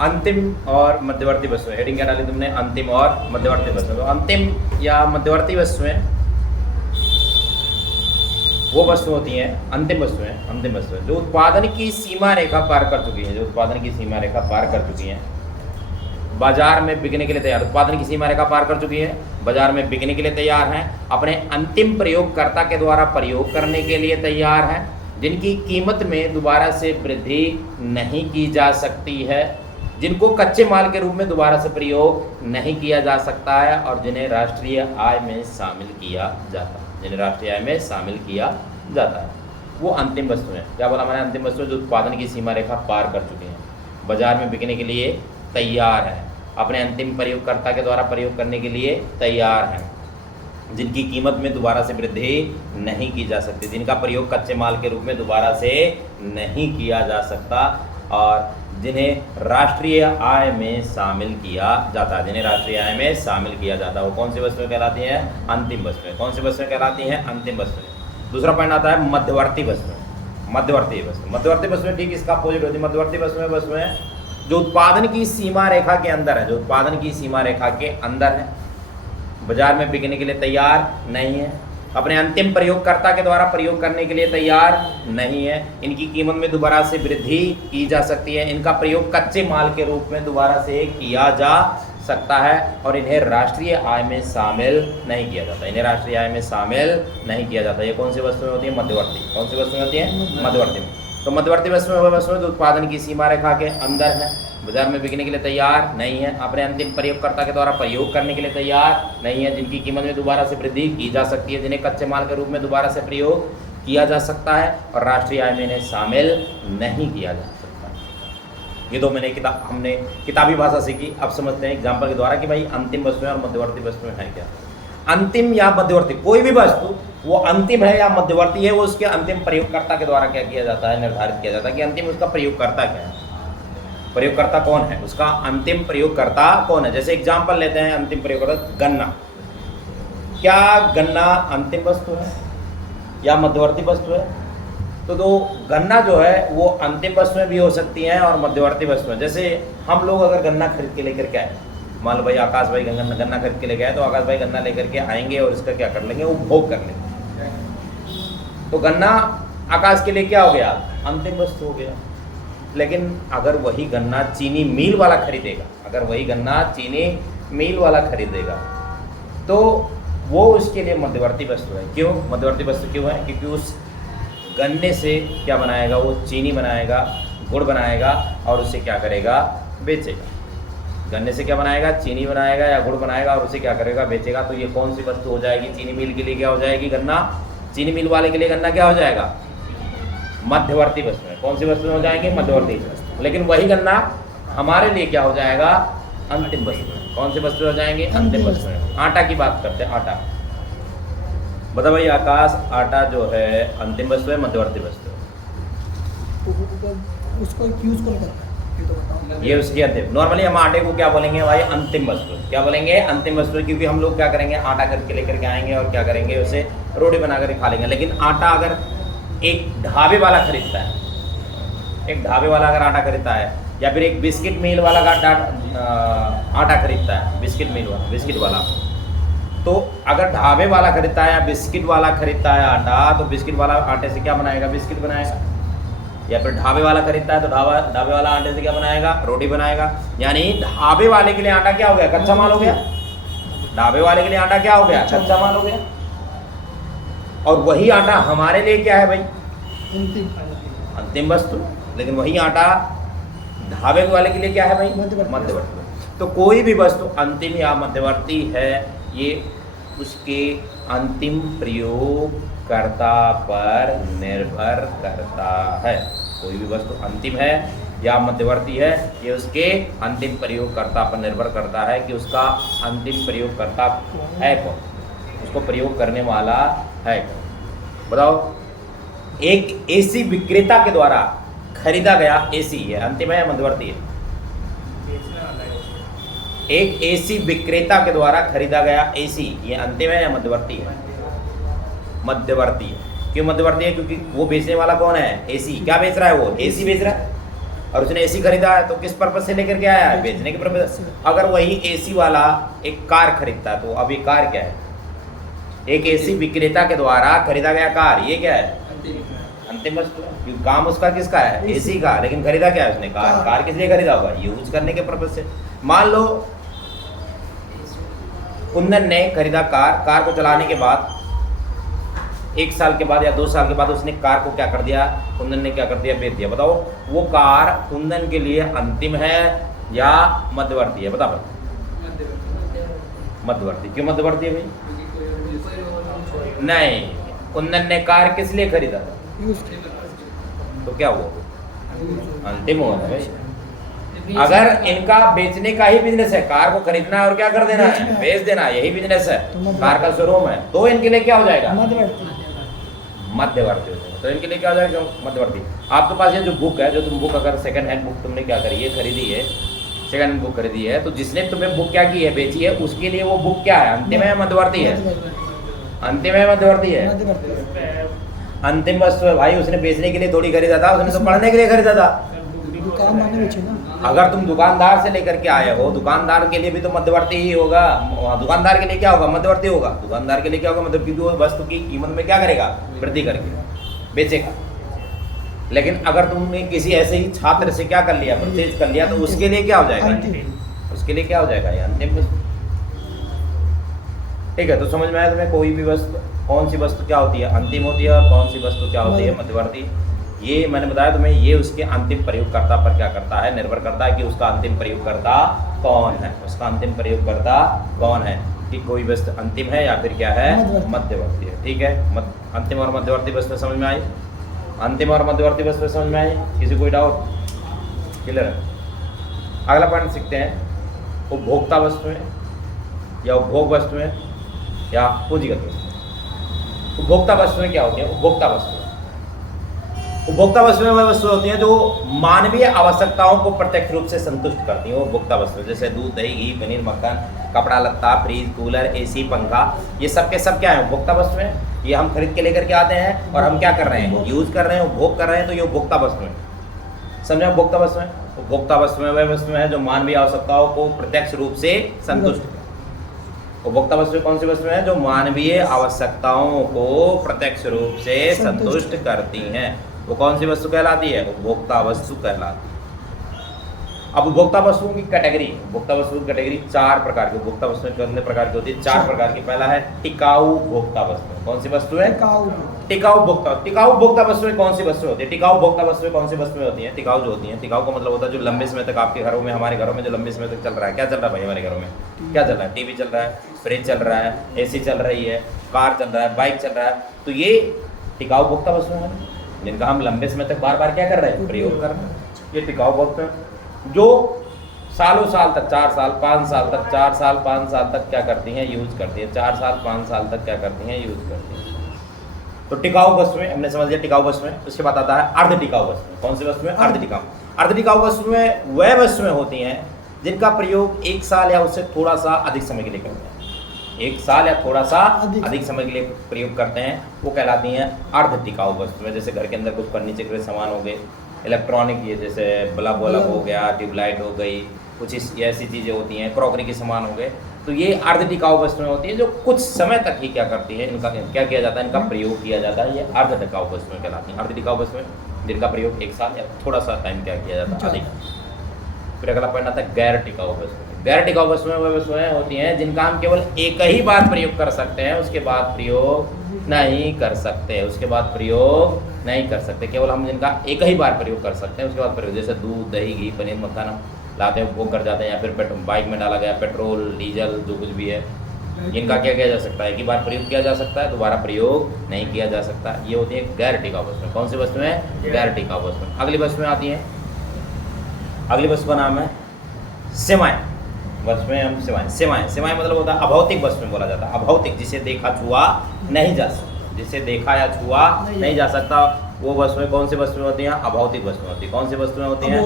अंतिम और मध्यवर्ती वस्तुएं, हेडिंग क्या डाली तुमने, अंतिम और मध्यवर्ती वस्तुएं। तो अंतिम या मध्यवर्ती वस्तुएं वो वस्तु होती हैं, अंतिम वस्तुएं जो उत्पादन की सीमा रेखा पार कर चुकी हैं, जो उत्पादन की सीमा रेखा पार कर चुकी हैं, बाजार में बिकने के लिए तैयार, उत्पादन की सीमा रेखा पार कर चुकी है, बाजार में बिकने के लिए तैयार हैं, अपने अंतिम प्रयोगकर्ता के द्वारा प्रयोग करने के लिए तैयार हैं, जिनकी कीमत में दोबारा से वृद्धि नहीं की जा सकती है, जिनको कच्चे माल के रूप में दोबारा से प्रयोग नहीं किया जा सकता है, और जिन्हें राष्ट्रीय आय में शामिल किया जाता है, जिन्हें राष्ट्रीय आय में शामिल किया जाता है, वो अंतिम वस्तुएं। क्या बोला मैंने, अंतिम वस्तुएं जो उत्पादन की सीमा रेखा पार कर चुकी हैं, बाजार में बिकने के लिए तैयार हैं, अपने अंतिम प्रयोगकर्ता के द्वारा प्रयोग करने के लिए तैयार हैं, जिनकी कीमत में दोबारा से वृद्धि नहीं की जा सकती, जिनका प्रयोग कच्चे माल के रूप में दोबारा से नहीं किया जा सकता, और जिन्हें राष्ट्रीय आय में शामिल किया जाता है, जिन्हें राष्ट्रीय आय में शामिल किया जाता है, वो कौन सी वस्तुएं कहलाती हैं, अंतिम वस्तुएं। कौन सी वस्तुएं कहलाती हैं, अंतिम वस्तुएं। दूसरा पॉइंट आता है मध्यवर्ती वस्तुएं। मध्यवर्ती वस्तुएं ठीक इसका अपोजिट होती है। मध्यवर्ती वस्तुएं जो उत्पादन की सीमा रेखा के अंदर है, जो उत्पादन की सीमा रेखा के अंदर है, बाजार में बिकने के लिए तैयार नहीं है, अपने अंतिम प्रयोगकर्ता के द्वारा प्रयोग करने के लिए तैयार नहीं है, इनकी कीमत में दोबारा से वृद्धि की जा सकती है, इनका प्रयोग कच्चे माल के रूप में दोबारा से किया जा सकता है, और इन्हें राष्ट्रीय आय में शामिल नहीं किया जाता, इन्हें राष्ट्रीय आय में शामिल नहीं किया जाता। ये कौन सी वस्तुएं होती हैं, मध्यवर्ती। कौन सी वस्तुएं होती हैं, मध्यवर्ती। तो मध्यवर्ती वस्तुएं वो वस्तुएं जो उत्पादन की सीमा रेखा के अंदर है, बाजार में बिकने के लिए तैयार नहीं है, अपने अंतिम प्रयोगकर्ता के द्वारा प्रयोग करने के लिए तैयार नहीं है, जिनकी कीमत में दोबारा से वृद्धि की जा सकती है, जिन्हें कच्चे माल के रूप में दोबारा से प्रयोग किया जा सकता है, और राष्ट्रीय आय में इन्हें शामिल नहीं किया जा सकता। ये दो मैंने हमने किताबी भाषा सीखी। अब समझते हैं एग्जाम्पल के द्वारा कि भाई अंतिम वस्तुएं और मध्यवर्ती वस्तुएं हैं क्या। अंतिम या मध्यवर्ती, कोई भी वस्तु वो अंतिम है या मध्यवर्ती है, वो उसके अंतिम प्रयोगकर्ता के द्वारा क्या किया जाता है, निर्धारित किया जाता है कि अंतिम उसका प्रयोगकर्ता क्या है, प्रयोगकर्ता कौन है, उसका अंतिम प्रयोगकर्ता कौन है। जैसे एग्जाम्पल लेते हैं, अंतिम प्रयोगकर्ता गन्ना। क्या गन्ना अंतिम वस्तु है या मध्यवर्ती वस्तु है? तो गन्ना जो है वो अंतिम वस्तुएं भी हो सकती हैं और मध्यवर्ती वस्तुएं। जैसे हम लोग अगर गन्ना खरीद के लेकर के आए, मान लो भाई आकाश भाई गन्ना खरीद के लेके आए, तो आकाश भाई गन्ना लेकर के आएंगे और इसका क्या कर लेंगे, उपभोग कर लेंगे। तो गन्ना आकाश के लिए क्या हो गया, अंतिम वस्तु हो गया। लेकिन अगर वही गन्ना चीनी मिल वाला खरीदेगा, अगर वही गन्ना चीनी मिल वाला खरीदेगा, तो वो उसके लिए मध्यवर्ती वस्तु है। क्यों मध्यवर्ती वस्तु क्यों है? क्योंकि उस गन्ने से क्या बनाएगा, वो चीनी बनाएगा, गुड़ बनाएगा, और उसे क्या करेगा, बेचेगा। गन्ने से क्या बनाएगा, चीनी बनाएगा या गुड़ बनाएगा, और उसे क्या करेगा, बेचेगा। तो ये कौन सी वस्तु हो जाएगी, चीनी मिल के लिए क्या हो जाएगी, गन्ना। चीनी मिल वाले के लिए गन्ना क्या हो जाएगा, मध्यवर्ती वस्तु है। कौन सी वस्तु हो जाएंगे, मध्यवर्ती वस्तु। लेकिन वही गन्ना हमारे लिए क्या हो जाएगा, अंतिम वस्तु। कौन सी वस्तु हो जाएंगे, अंतिम वस्तु है। आटा की बात करते हैं, आटा बता भाई आकाश, आटा जो है अंतिम वस्तु है, मध्यवर्ती वस्तु है? उसको यूज कौन करता है ये तो बताओ। ये उसकी अंतिम, नॉर्मली हम आटे को क्या बोलेंगे भाई, अंतिम वस्तु। क्या बोलेंगे, अंतिम वस्तु। क्योंकि हम लोग क्या करेंगे, आटा करके लेकर के आएंगे और क्या करेंगे, उसे रोटी बना कर खा लेंगे। लेकिन आटा अगर एक ढाबे वाला खरीदता है, एक ढाबे वाला अगर आटा खरीदता है, या फिर एक बिस्किट मिल वाला आटा खरीदता है, बिस्किट वाला, तो अगर ढाबे वाला खरीदता है या बिस्किट वाला खरीदता है आटा, तो बिस्किट वाला आटे से क्या बनाएगा, बिस्किट बनाएगा। या फिर ढाबे वाला खरीदता है तो ढाबे वाला आटे से क्या बनाएगा, रोटी बनाएगा। यानी ढाबे वाले के लिए आटा क्या हो गया, कच्चा माल हो गया। ढाबे वाले के लिए आटा क्या हो गया, कच्चा माल हो गया। और वही आटा हमारे लिए क्या है भाई, अंतिम वस्तु। लेकिन वही आटा ढाबे वाले के लिए क्या है भाई, मध्यवर्ती। तो कोई भी वस्तु अंतिम या मध्यवर्ती है, ये उसके अंतिम प्रयोगकर्ता पर निर्भर करता है। कोई भी वस्तु अंतिम है या मध्यवर्ती है, ये उसके अंतिम प्रयोगकर्ता पर निर्भर करता है कि उसका अंतिम प्रयोगकर्ता है कौन, उसको प्रयोग करने वाला है कौन। बताओ, एक एसी विक्रेता के द्वारा खरीदा गया एसी, है अंतिम है या मध्यवर्ती है? एक एसी विक्रेता के द्वारा खरीदा गया एसी, ये अंतिम है या मध्यवर्ती है? मध्यवर्ती है। क्यों मध्यवर्ती है? क्योंकि वो बेचने वाला कौन है, एसी। क्या बेच रहा है वो, एसी बेच रहा है। और उसने एसी खरीदा है तो किस पर्पज से लेकर के आया है? बेचने के पर्पज। अगर वही एसी वाला एक कार खरीदता है, तो अब ये कार क्या है? एक एसी विक्रेता के द्वारा खरीदा गया कार, ये क्या है? अंतिम वस्तु है। क्योंकि काम उसका किसका है? एसी का, लेकिन खरीदा क्या है उसने? कार। कार किस लिए खरीदा होगा? यूज करने के पर्पज से। मान लो कुंदन ने खरीदा कार को चलाने के बाद 1 साल के बाद या 2 साल के बाद उसने कार को क्या कर दिया? कुंदन ने क्या कर दिया? बेच दिया। बताओ वो कार कुंदन के लिए अंतिम है या मध्यवर्ती है? बता मध्यवर्ती। क्यों मध्यवर्ती है भाई? नहीं, कुंदन ने कार किस लिए खरीदा था? तो क्या हुआ? अंतिम हुआ ना भाई। अगर इनका बेचने का ही बिजनेस है, कार को खरीदना है और क्या कर देना है? बेच देना, यही बिजनेस है, कार का शोरूम है, तो इनके लिए क्या हो जाएगा? मध्यवर्ती हो जाएगा। तो इनके लिए क्या हो जाएगा? मध्यवर्ती। आपके पास ये जो बुक है, जो तुम बुक अगर सेकंड हैंड बुक तुमने क्या करी है? खरीदी है, सेकंड हैंड बुक खरीदी है, तो जिसने तुम्हें बुक क्या की है? बेची है, उसके लिए वो बुक क्या है? अंतिम है या मध्यवर्ती है? अंतिम है, मध्यवर्ती है? अंतिम वस्तु है भाई। उसने बेचने के लिए थोड़ी खरीदा था, उसने तो पढ़ने के लिए खरीदा था। दुकानदार ने बेचे ना। अगर तुम दुकानदार से लेकर के आए हो, दुकानदार के लिए भी तो मध्यवर्ती ही होगा। दुकानदार के लिए क्या होगा? मध्यवर्ती होगा। दुकानदार के लिए क्या होगा? मतलब क्योंकि वो वस्तु की कीमत में क्या करेगा? वृद्धि करके बेचेगा। लेकिन अगर तुमने किसी ऐसे ही छात्र से क्या कर लिया? परचेज कर लिया, तो उसके लिए क्या हो जाएगा? उसके लिए क्या हो जाएगा? ये अंतिम वस्तु। ठीक है, तो समझ में आया तुम्हें? कोई भी वस्तु, कौन सी वस्तु क्या होती है? अंतिम होती है, और कौन सी वस्तु क्या होती है? मध्यवर्ती। ये मैंने बताया तुम्हें, ये उसके अंतिम प्रयोगकर्ता पर क्या करता है? निर्भर करता है कि उसका अंतिम प्रयोगकर्ता कौन है। उसका अंतिम प्रयोगकर्ता कौन है, कि कोई वस्तु अंतिम है या फिर क्या है? मध्यवर्ती है। ठीक है, अंतिम और मध्यवर्ती वस्तु समझ में आई? अंतिम और मध्यवर्ती वस्तु समझ में आई? किसी कोई डाउट? क्लियर है? अगला पॉइंट सीखते हैं। उपभोक्ता वस्तुएं या उपभोग वस्तुएं या पूंजीगत वस्तुएं। उपभोक्ता वस्तुएं क्या होती हैं? उपभोक्ता वस्तुएं वह वस्तुएं होती हैं जो मानवीय आवश्यकताओं को प्रत्यक्ष रूप से संतुष्ट करती हैं। उपभोक्ता वस्तुएं जैसे दूध, दही, घी, पनीर, मक्खन, कपड़ा लत्ता, फ्रिज, कूलर, एसी, पंखा, ये सब के सब क्या है? उपभोक्ता वस्तुएं। ये हम खरीद के लेकर के आते हैं और हम क्या कर रहे हैं? यूज कर रहे हैं, उपभोग कर रहे हैं, तो ये उपभोक्ता वस्तुएं। समझे? उपभोक्ता वस्तुएं। उपभोक्ता वस्तुएं वह वस्तुएं हैं जो मानवीय आवश्यकताओं को प्रत्यक्ष रूप से संतुष्ट। उपभोक्ता वस्तुएं कौन सी वस्तुएं हैं? जो मानवीय आवश्यकताओं को प्रत्यक्ष रूप से संतुष्ट करती हैं। वो कौन सी वस्तु कहलाती है? उपभोक्ता वस्तु कहलाती है। अब उपभोक्ता वस्तुओं की कैटेगरी, उपभोक्ता वस्तुओं की कैटेगरी 4 प्रकार की। उपभोक्ता वस्तुएं कितने प्रकार की होती है? 4 प्रकार की। पहला है टिकाऊ उपभोक्ता वस्तु। कौन सी वस्तु है? टिकाऊ उपभोक्ता। टिकाऊ उपभोक्ता वस्तुएं कौन सी वस्तु होती है? टिकाऊ उपभोक्ता वस्तुएं कौन सी वस्तुएं होती हैं? टिकाऊ जो होती हैं, टिकाऊ का मतलब होता है जो लंबे समय तक आपके घरों में, हमारे घरों में जो लंबे समय तक चल रहा है। क्या चल रहा है भाई हमारे घरों में? क्या चल रहा है? टीवी चल रहा है, फ्रिज चल रहा है, एसी चल रही है, कार चल रहा है, बाइक चल रहा है। तो ये टिकाऊ उपभोक्ता वस्तुएं हैं जिनका हम लंबे समय तक बार बार क्या कर रहे हैं? प्रयोग कर रहे हैं। ये टिकाऊ उपभोक्ता जो सालों साल तक, 4 साल 5 साल तक, 4 साल 5 साल तक क्या करती हैं? यूज करती हैं। 4 साल 5 साल तक क्या करती हैं? यूज करती हैं। तो टिकाऊ वस्तुएं हमने समझ लिया। टिकाऊ वस्तुएं। उसके बाद आता है अर्ध टिकाऊ वस्तुएं। कौन सी वस्तुएं? अर्ध टिकाऊ। अर्ध टिकाऊ वस्तुएं वह वस्तुएं होती हैं जिनका प्रयोग 1 साल या उससे थोड़ा सा अधिक समय के लिए करते हैं। 1 साल या थोड़ा सा अधिक समय के लिए प्रयोग करते हैं, वो कहलाती हैं अर्ध टिकाऊ वस्तुएं। जैसे घर के अंदर कुछ फर्नीचर के सामान हो गए, इलेक्ट्रॉनिक, ये जैसे बल्ब वल्ब हो गया, ट्यूबलाइट हो गई, कुछ ऐसी चीज़ें होती हैं, क्रॉकरी के सामान हो गए। तो ये अर्ध टिकाऊ वस्तुएं होती हैं जो कुछ समय तक ही क्या करती है? इनका क्या किया जाता है? इनका प्रयोग किया जाता है। ये अर्ध टिकाऊ वस्तुएं कहलाती हैं। अर्ध टिकाऊ वस्तुएं जिनका प्रयोग 1 साल या थोड़ा सा टाइम क्या किया जाता है? अधिक। फिर अगला पॉइंट आता है गैर टिकाऊ वस्तुएं। गैर टिकाऊ वस्तुएं वह वस्तुएं होती हैं जिनका हम केवल एक ही बार प्रयोग कर सकते हैं, उसके बाद प्रयोग नहीं कर सकते। उसके बाद प्रयोग नहीं कर सकते। केवल हम जिनका एक ही बार प्रयोग कर सकते हैं, उसके बाद प्रयोग। जैसे दूध, दही, घी, पनीर, मक्खन हम लाते हैं, उपभोग कर जाते हैं, या फिर बाइक में डाला गया पेट्रोल, डीजल, जो कुछ भी है, इनका क्या किया जा सकता है? एक ही बार प्रयोग किया जा सकता है, दोबारा प्रयोग नहीं किया जा सकता। ये होती है गैर टिकाऊ वस्तुएं। कौन सी वस्तुएं? गैर टिकाऊ वस्तुएं। अगली वस्तुएं आती हैं। अगली वस्तु का नाम है सेवाएं। वस्तुएं हम सेवाएं। सेवाएं मतलब होता है अभौतिक वस्तुएं बोला जाता है। अभौतिक, जिसे देखा छुआ नहीं जा सकता, जिसे देखा या छुआ नहीं जा सकता, वो वस्तुएं कौन सी वस्तुएं होती हैं? अभौतिक वस्तुएं होती हैं। कौन सी वस्तुएं होती हैं?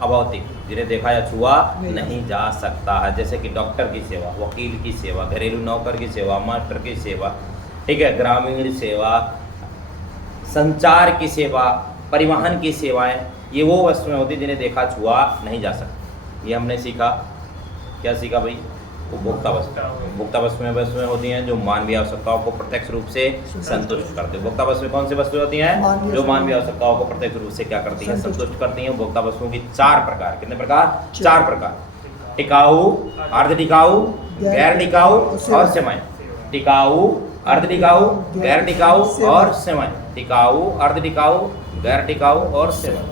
अभौतिक, जिन्हें देखा या छुआ नहीं जा सकता है। जैसे कि डॉक्टर की सेवा, वकील की सेवा, घरेलू नौकर की सेवा, मास्टर की सेवा, ठीक है, ग्रामीण सेवा, संचार की सेवा, परिवहन की सेवाएं, ये वो वस्तुएं होती हैं जिन्हें देखा छुआ नहीं जा सकता। ये हमने सीखा, क्या सीखा भाई? उपभोक्ता वस्तु। उपभोक्ता वस्तुएं होती हैं जो मानवीय आवश्यकताओं को प्रत्यक्ष रूप से संतुष्ट करती है। उपभोक्ता वस्तुएं कौन सी वस्तुएं होती हैं जो मानवीय आवश्यकताओं को प्रत्यक्ष रूप से क्या करती हैं? संतुष्ट करती हैं। उपभोक्ता वस्तुओं की 4 प्रकार, कितने प्रकार? 4 प्रकार। टिकाऊ, अर्ध टिकाऊ, गैर टिकाऊ और सेवाएं। टिकाऊ, अर्ध टिकाऊ, गैर टिकाऊ और सेवाएं। टिकाऊ, अर्ध टिकाऊ, गैर टिकाऊ और सेवाएं।